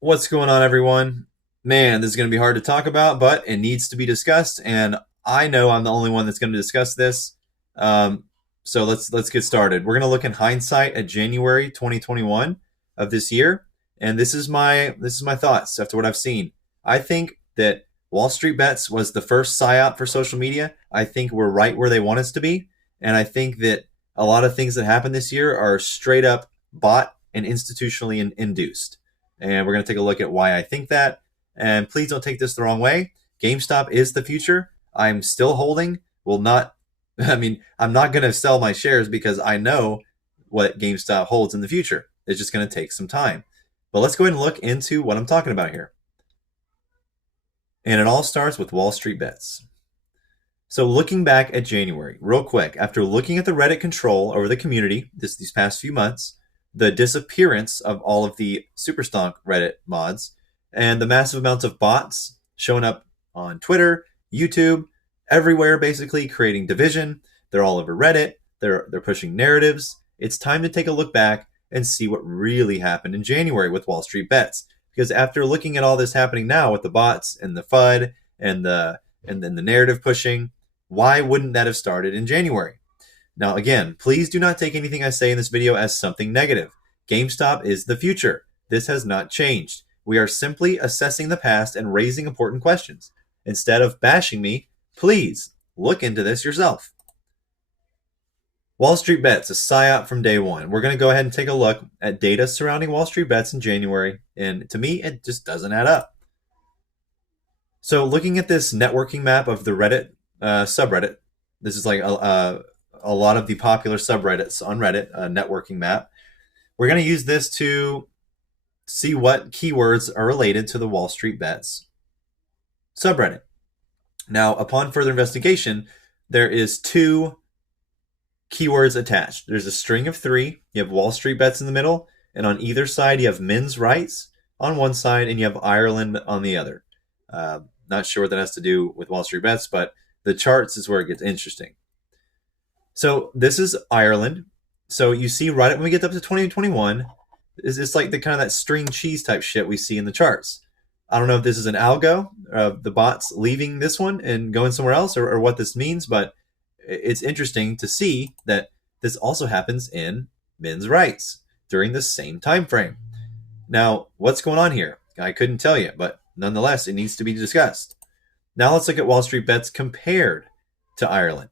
What's going on, everyone? Man, this is going to be hard to talk about, but it needs to be discussed, and I know I'm the only one that's going to discuss this. Um, so let's get started. We're going to look in hindsight at January 2021 of this year, and this is my thoughts after what I've seen. I think that Wall Street Bets was the first psyop for social media. I think we're right where they want us to be, and I think that a lot of things that happened this year are straight up bought and institutionally induced, and we're going to take a look at why I think that. And please don't take this the wrong way. GameStop is the future. I'm still holding. Will not. I'm not going to sell my shares because I know what GameStop holds in the future. It's just going to take some time. But let's go ahead and look into what I'm talking about here. And it all starts with Wall Street Bets. So looking back at January, real quick, after looking at the Reddit control over the community these past few months, the disappearance of all of the Superstonk Reddit mods, and the massive amounts of bots showing up on Twitter, YouTube, everywhere, basically creating division. They're all over Reddit. They're pushing narratives. It's time to take a look back and see what really happened in January with Wall Street Bets. Because after looking at all this happening now with the bots and the FUD and then the narrative pushing, why wouldn't that have started in January? Now, again, please do not take anything I say in this video as something negative. GameStop is the future. This has not changed. We are simply assessing the past and raising important questions. Instead of bashing me, please look into this yourself. Wall Street Bets, a psyop from day one. We're going to go ahead and take a look at data surrounding Wall Street Bets in January, and to me, it just doesn't add up. So looking at this networking map of the Reddit subreddit, this is like a lot of the popular subreddits on Reddit, a networking map. We're going to use this to see what keywords are related to the Wall Street Bets subreddit. Now, upon further investigation, there is two keywords attached. There's a string of three. You have Wall Street Bets in the middle, and on either side, you have men's rights on one side, and you have Ireland on the other. Not sure what that has to do with Wall Street Bets, but the charts is where it gets interesting. So this is Ireland. So you see right when we get up to 2021, it's like the kind of that string cheese type shit we see in the charts. I don't know if this is an algo, the bots leaving this one and going somewhere else, or what this means, but it's interesting to see that this also happens in men's rights during the same time frame. Now, what's going on here? I couldn't tell you, but nonetheless, it needs to be discussed. Now let's look at Wall Street Bets compared to Ireland.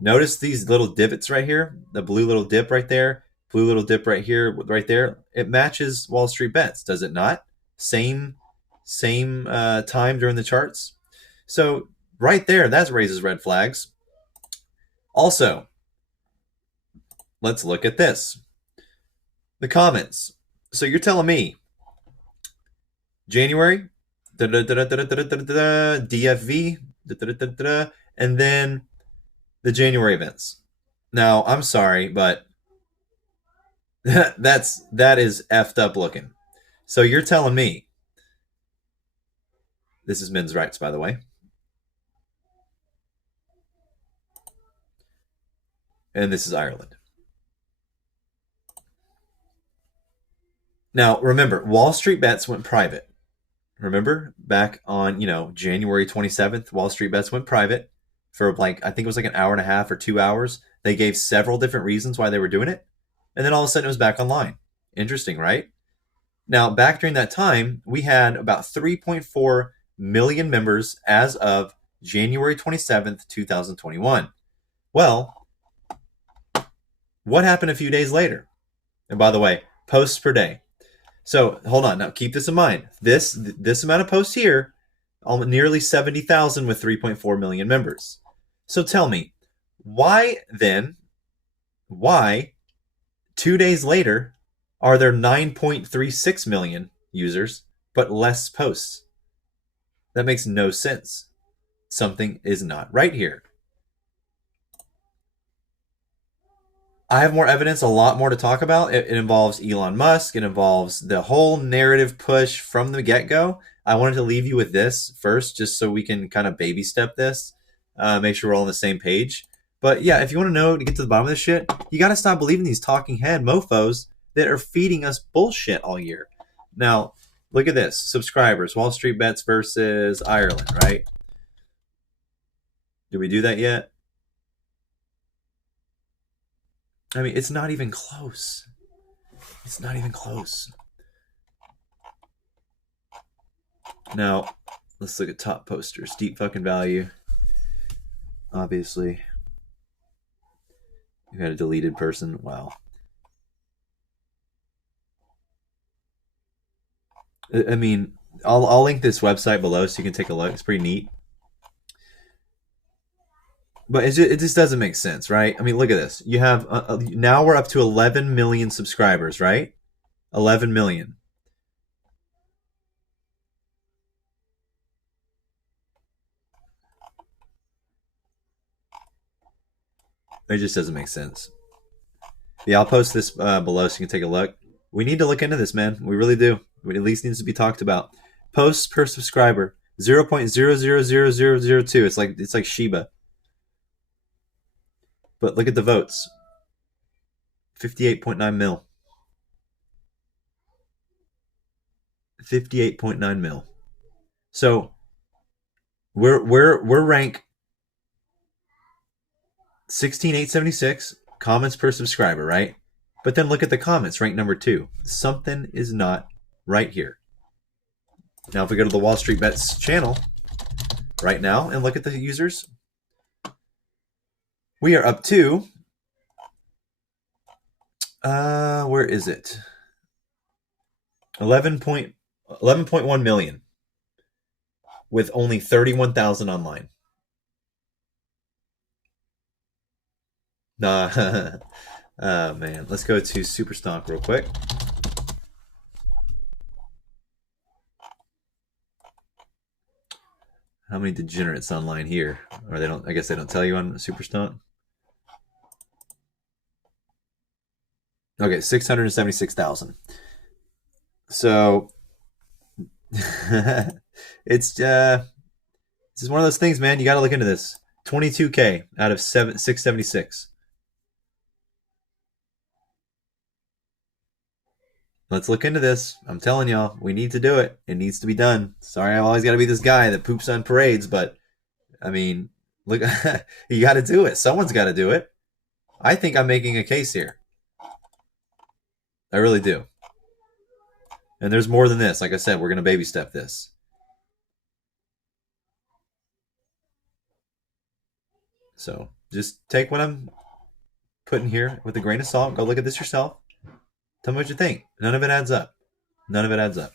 Notice these little divots right here, the blue little dip right there, blue little dip right here, right there. It matches Wall Street Bets, does it not? Same time during the charts. So right there, that raises red flags. Also, let's look at this. The comments. So you're telling me January, DFV, and then the January events. Now, I'm sorry, but that is effed up looking. So you're telling me, this is men's rights, by the way. And this is Ireland. Now, remember, Wall Street Bets went private. Remember back on, January 27th, Wall Street Bets went private for I think it was like an hour and a half or 2 hours. They gave several different reasons why they were doing it. And then all of a sudden it was back online. Interesting, right? Now, back during that time, we had about 3.4 million members as of January 27th, 2021. Well, what happened a few days later? And by the way, posts per day. So hold on. Now keep this in mind. This amount of posts here, nearly 70,000 with 3.4 million members. So tell me, why 2 days later are there 9.36 million users but less posts? That makes no sense. Something is not right here. I have more evidence, a lot more to talk about. It involves Elon Musk. It involves the whole narrative push from the get-go. I wanted to leave you with this first, just so we can kind of baby step this, make sure we're all on the same page. But yeah, if you want to know to get to the bottom of this shit, you got to stop believing these talking head mofos that are feeding us bullshit all year. Now, look at this. Subscribers, Wall Street Bets versus Ireland, right? Did we do that yet? I mean, it's not even close. It's not even close. Now, let's look at top posters. Deep fucking value. Obviously. You got a deleted person. Wow. I mean, I'll link this website below so you can take a look. It's pretty neat. But it just doesn't make sense, right? I mean, look at this. You have now we're up to 11 million subscribers, right? 11 million. It just doesn't make sense. Yeah, I'll post this below so you can take a look. We need to look into this, man. We really do. It at least needs to be talked about. Posts per subscriber 0.000002. It's like Shiba. But look at the votes. 58.9 mil. 58.9 mil. So we're rank 16,876 comments per subscriber, right? But then look at the comments, rank number 2. Something is not right here. Now, if we go to the Wall Street Bets channel right now and look at the users, we are up to where is it? 11.1 million with only 31,000 online. Oh man, let's go to Superstock real quick. How many degenerates online here? Or they don't? I guess they don't tell you on Superstock. Okay, 676,000. So it's this is one of those things, man. You got to look into this. 22K out of 676. Let's look into this. I'm telling y'all, we need to do it. It needs to be done. Sorry, I've always got to be this guy that poops on parades, but I mean, look, you got to do it. Someone's got to do it. I think I'm making a case here. I really do. And there's more than this. Like I said, we're going to baby step this. So just take what I'm putting here with a grain of salt. Go look at this yourself. Tell me what you think. None of it adds up. None of it adds up.